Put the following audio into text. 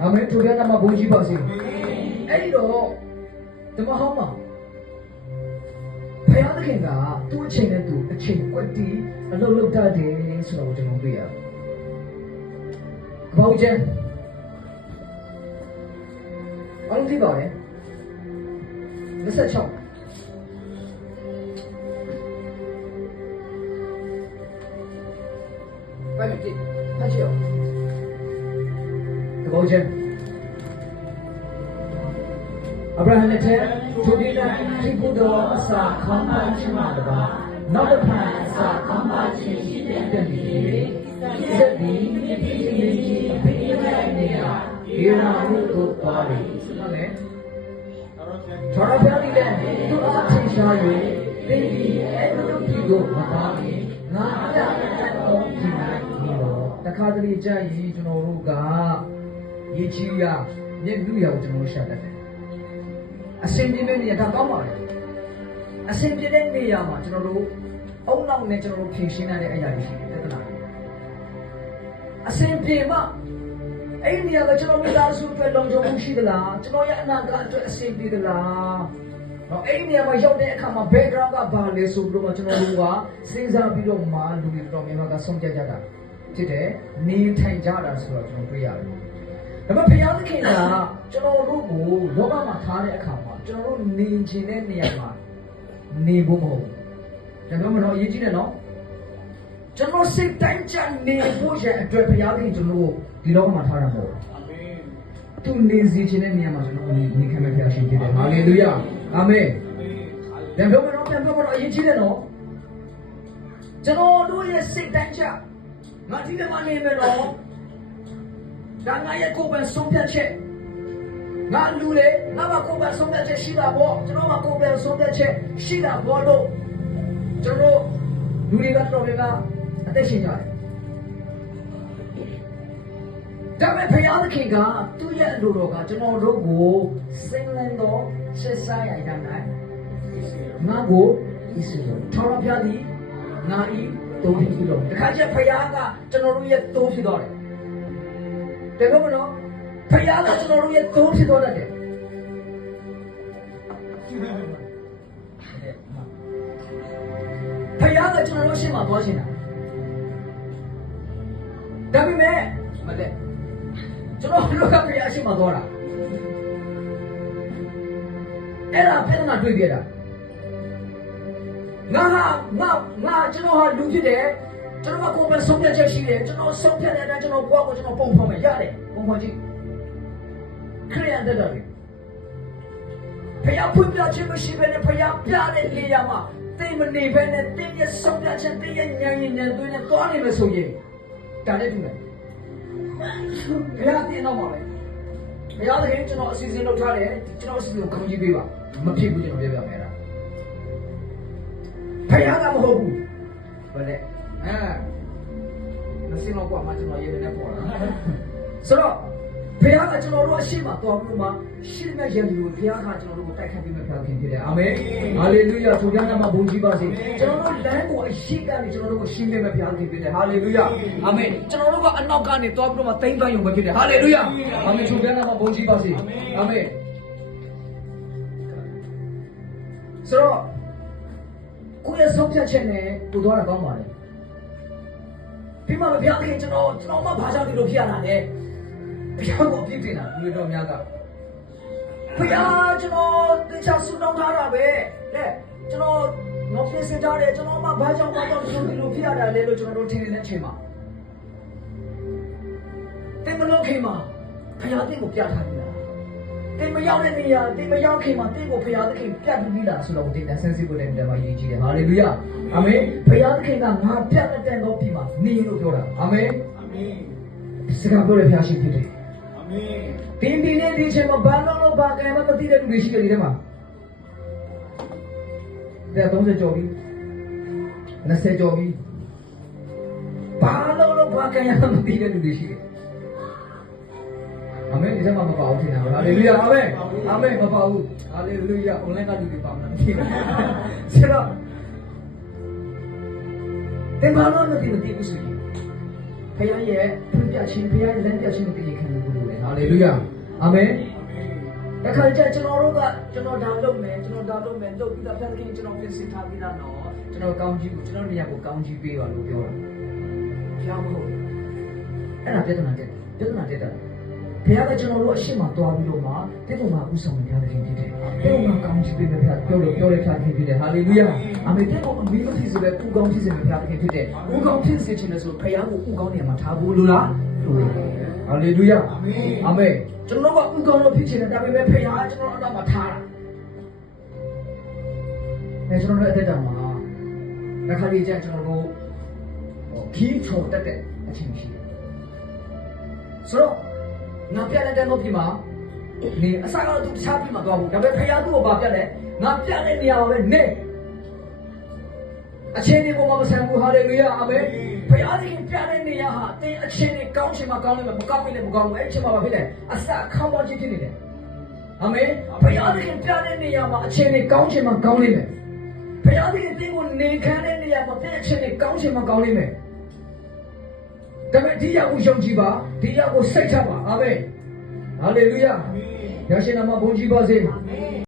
အာမင်သူရဲ့နာမဘုန်းကြီးပါစေအဲ့ဒီတော့ဒီမဟောင်းမှာဘုရားသခင်ကသူ့အချိန်နဲ့သူအချိန်ကွက်တီးအလုပ်လုပ်တတ်တယ်ဆိုတော့ကျွန်တော်တွေ့ရတယ်ဘောင်ကျန်ဘာလို့ဒီပါလဲ26ဘာလို့ဒီဟာကျော် 了。တဘောချင်းအဗြဟံနဲ့တဲ့သူဒီနာဒီကုသောအစာခေါင်းပါခြင်းမှာတပါနောက်တစ်ဖန်အစာခေါင်းပါခြင်းရှိတဲ့တည်းဒီစက်ဒီဒီဒီကြီးအဖေးရဲ့နေရာဒီနာမှုတို့ပါရီဟုတ်လေသောရဖျားဒီတဲ့သူအချင်းရှာ၍ဒီဒီအဲ့လိုဒီကိုမပါဘူးငါအတားတော့ဒီမှာဒီတော့တခါတလေကြာရင်ကျွန်တော်တို့က ရေချီရမျက်လူရကိုကျွန်တော်ရှာတတ်တယ်အစင်ပြင်းတဲ့နေရာဒါကောင်းပါလေအစင်ပြင်းတဲ့နေရာမှာကျွန်တော်တို့အုံနောက်နဲ့ကျွန်တော်တို့ဖြည့်ရှင်းရတဲ့အရာတွေရှိတယ်ပြဿနာတွေအစင်ပြေမှအဲ့ဒီနေရာကကျွန်တော်မိသားစုအတွက်လုံခြုံမှုရှိသလားကျွန်တော်ရဲ့အနာဂတ်အတွက်အစင်ပြေသလားတော့အဲ့ဒီနေရာမှာရောက်တဲ့အခါမှာ background ကဘာလဲဆိုပြီးတော့ကျွန်တော်တို့ကစဉ်းစားပြီးတော့မှလူတွေတော်များများကဆုံးဖြတ်ကြတာဖြစ်တယ်နေထိုင်ကြတာဆိုတော့ကျွန်တော်တွေ့ရတယ် ဒါပေမဲ့ဘုရားသခင်ကကျွန်တော်တို့ကိုလောကမှာထားတဲ့အခါမှာကျွန်တော်တို့နေချင်တဲ့နေရာမှာနေဖို့မဟုတ်ဘူး။ဒါပေမဲ့တော့အရေးကြီးတယ်နော်။ကျွန်တော်စိတ်တိုင်းကြနေဖို့ရအတွက်ဘုရားသခင်ကျွန်တော်တို့ဒီလောကမှာထားတာမဟုတ်ဘူးအာမင်။သူနေစီခြင်းတဲ့နေရာမှာကျွန်တော်တို့နေခံမဲ့ဘုရားရှင်ဖြစ်တယ်။ဟာလေလုယာ။အာမင်အာမင်။ဒါပေမဲ့တော့ပြန်ပြောတော့အရေးကြီးတယ်နော်။ကျွန်တော်တို့ရဲ့စိတ်တိုင်းကြငါဒီထဲမှာနေမယ်နော်။ ဒါငါရဲ့ကိုယ်ပဲဆုံးဖြတ်ချက်ငါလူလေငါမကိုယ်ပဲဆုံးဖြတ်ချက်ရှိတာပေါ့ကျွန်တော်မကိုယ်ပဲဆုံးဖြတ်ချက်ရှိတာပေါ့လို့ကျွန်တော်လူတွေကတော့လည်းအသက်ရှင်ကြတယ်ဒါပေမဲ့ဘုရားသခင်ကသူ့ရဲ့အလိုတော်ကကျွန်တော်တို့ကိုစင်လန်းတော်ဆက်စားရတဲ့နိုင်ငါကိုဣစရောထောရပြသည်ငါဤတုံးဖြစ်တော်တခါကျဘုရားကကျွန်တော်တို့ရဲ့တုံးဖြစ်တော်တယ် တယ်ကောမနော်ဖယားကကျွန်တော်တို့ရဲ့သုံးဖြစ်တော်တတ်တယ်ဖယားကကျွန်တော်တို့ရှင်းမှာသွားရှင်းတာဒါပေမဲ့မလဲကျွန်တော်တို့ကဖယားရှင်းမှာသွားတာအဲ့ဒါပြဿနာတွေ့ပြတာငါဟာငါငါကျွန်တော်ဟာလူဖြစ်တယ် ကျွန်တော်ကကိုယ်ပဲဆုံးဖြတ်ချက်ရှိတယ်ကျွန်တော်ဆုံးဖြတ်တဲ့အတိုင်းကျွန်တော်ဘဝကိုကျွန်တော်ပုံဖော်မယ်ရတယ်ပုံဖော်ကြည့်ခရိယန်တဲ့တော်ဖယားဖွင့်ပြခြင်းမရှိဘဲနဲ့ဖယားပြတဲ့လေယာမှာတိတ်မနေဘဲနဲ့တင်းရဲ့ဆုံးဖြတ်ချက်တင်းရဲ့ဉာဏ်ရည်ဉာဏ်သွင်းနဲ့သွားနေမယ်ဆိုရင်ဒါလည်းတူတယ်ဘုရားတင်တော့မှာပဲဘုရားသခင်ကျွန်တော်အစီအစဉ်လုပ်ထားတယ်ကျွန်တော်အစီအစဉ်ကိုခေါင်းကြီးပေးပါမဖြစ်ဘူးကျွန်တော်ပြောပြမယ်လားဖယားကမဟုတ်ဘူးဘယ်လဲ အဲမစင်တော့ကွာမကျွန်တော်ရေးနေပေါ်လာဆိုတော့ဘုရားကကျွန်တော်တို့အရှိမတော်ပြီးမှရှင်းမဲ့ရည်ကိုဘုရားကကျွန်တော်တို့ကိုတိုက်ခတ်ပြီးမှဘုရားခင်ဖြစ်တယ်အာမင်ဟာလေလုယာဆိုကြနာမှာဘုန်းကြီးပါစေကျွန်တော်တို့လမ်းကိုအရှိကနေကျွန်တော်တို့ကိုရှင်းမဲ့ဘုရားခင်ဖြစ်တယ်ဟာလေလုယာအာမင်ကျွန်တော်တို့ကအနောက်ကနေတော်ပြီးမှတိမ့်ပန်းရုံပဲဖြစ်တယ်ဟာလေလုယာအာမင်ဆိုကြနာမှာဘုန်းကြီးပါစေအာမင်ဆိုတော့ကိုယ့်ရဲ့ဆုံးဖြတ်ချက်နဲ့ကိုသွားတာကောင်းပါလေ ပြီးမှဘုရားခင်ကျွန်တော်ကျွန်တော်မှဘာကြောင့်ဒီလိုဖြစ်ရတာလဲဘုရားကိုပြည့်တင်တာလူတွေတော်များကဘုရားကျွန်တော်တင်ချဆူတောင်းထားတာပဲတဲ့ကျွန်တော်ငေါပြင်ဆင်ထားတယ်ကျွန်တော်မှဘာကြောင့်ဘာကြောင့်ဒီလိုဒီလိုဖြစ်ရတာလဲလို့ကျွန်တော်တို့ထင်နေတဲ့အချိန်မှာတင်မလို့ခင်မှာဘုရားတင့်ကိုပြထားပြီလား တင်မရောက်တဲ့နေရာတင်မရောက်ခင်မှာတင့်ကိုဘုရားသခင်ပြတ်ပြီးလားဆိုတော့ဒီတန်ဆန်းစီကိုလည်းတယ်မှာယဉ်ကြည့်တယ်ဟာလေလုယာအာမင်ဘုရားသခင်ကငါပြတ်တဲ့တော့ပြီမှာနေလို့ပြောတာအာမင်အာမင်စကားပြောတဲ့ဘုရားရှိဖြစ်တယ်အာမင်တင်းတင်းနဲ့ဒီချိန်မှာဘာလို့လို့ဘာကံမမသိတဲ့လူတွေရှိတယ်ဒီထဲမှာဒါ30ကျော်ပြီ20ကျော်ပြီဘာလို့လို့ဘာကံရမသိတဲ့လူတွေရှိတယ် အာမင်ဒီထဲမှာမပါဘူးထင်တာဟာလေလုယာအာမင်အာမင်မပါဘူးဟာလေလုယာ online ကလူတွေပါမလားမသိဘူးဆိုတော့တင်ဘာလို့မသိမသိဘူးဆိုရင်ဖခင်ရဲ့ဖွင့်ပြခြင်းဖခင်ရဲ့လမ်းပြခြင်းကိုသိခံလို့ဘုရားလေဟာလေလေလုယာအာမင်တခါကျကျွန်တော်တို့ကကျွန်တော်ဒါလုပ်မယ်ကျွန်တော်ဒါလုပ်မယ်လုပ်ပြီးတော့ဖခင်ကျွန်တော်ပြင်ဆင်ထားပြီးသားနော်ကျွန်တော်ကောင်းကြီးကိုကျွန်တော်နေရာကိုကောင်းကြီးပေးပါလို့ပြောတာဘုရားမဟုတ်ဘူးအဲ့ဒါပြဿနာတက်ပြဿနာတက်တာ ဘုရားကကျွန်တော်တို့အရှိမသွားပြီးတော့မှတိတ်တော်မှာဥဆောင်နေရတဲ့ခင်ဖြစ်တယ်တိတ်တော်မှာကောင်းကြီးပေးမယ်ဘုရားပြောလို့ပြောတဲ့ဖခင်ဖြစ်တယ်ဟာလေလုယာအာမင်တိတ်တော်အမိမဖြစ်စေပဲဥကောင်းဖြစ်စေမယ်ဘုရားခင်ဖြစ်တယ်ဥကောင်းဖြစ်စေခြင်းနဲ့ဆိုဘုရားကိုဥကောင်းနေရာမှာထားဖို့လိုလားလိုတယ်ဟာလေလုယာအာမင်ကျွန်တော်ကဥကောင်းလို့ဖြစ်ချင်တယ်ဒါပေမဲ့ဘုရားကျွန်တော်အတော့မှာထားတာအဲကျွန်တော်တို့အသက်တာမှာတစ်ခါလေကျရင်ကျွန်တော်တို့ဟိုခီးချုံတက်တဲ့အချိန်ရှိတယ်ဆိုတော့ ငါပြတ်တဲ့တော့ပြမှာနေအစကတော့သူတခြားပြမှာသွားဘူးဒါပေမဲ့ဖခင်သူ့ကိုပါပြတ်တယ်ငါပြတ်တဲ့နေရာမှာပဲနေအချင်းဒီပေါ်မှာမဆန်ဘူးဟာလေလုယာအာမင်ဖခင်သခင်ပြတ်တဲ့နေရာဟာအတင်းအချင်းတွေကောင်းချင်မှကောင်းလိမ့်မယ်မကောင်းဘူးလည်းမကောင်းဘူးအဲ့အချင်းမှာဘာဖြစ်လဲအစခေါင်းပေါ်ချင်းဖြစ်နေတယ်အာမင်ဖခင်သခင်ပြတ်တဲ့နေရာမှာအချင်းတွေကောင်းချင်မှကောင်းလိမ့်မယ်ဘုရားသခင်တင်းကိုနေခံတဲ့နေရာမှာတဲ့အချင်းနဲ့ကောင်းချင်မှကောင်းလိမ့်မယ်။ ဒါပေမဲ့ဒီရောက်ကိုယုံကြည်ပါဒီရောက်ကိုစိတ်ချပါအာမင်။ဟာလေလုယာ။ရရှိနာမဘုန်းကြီးပါစေ။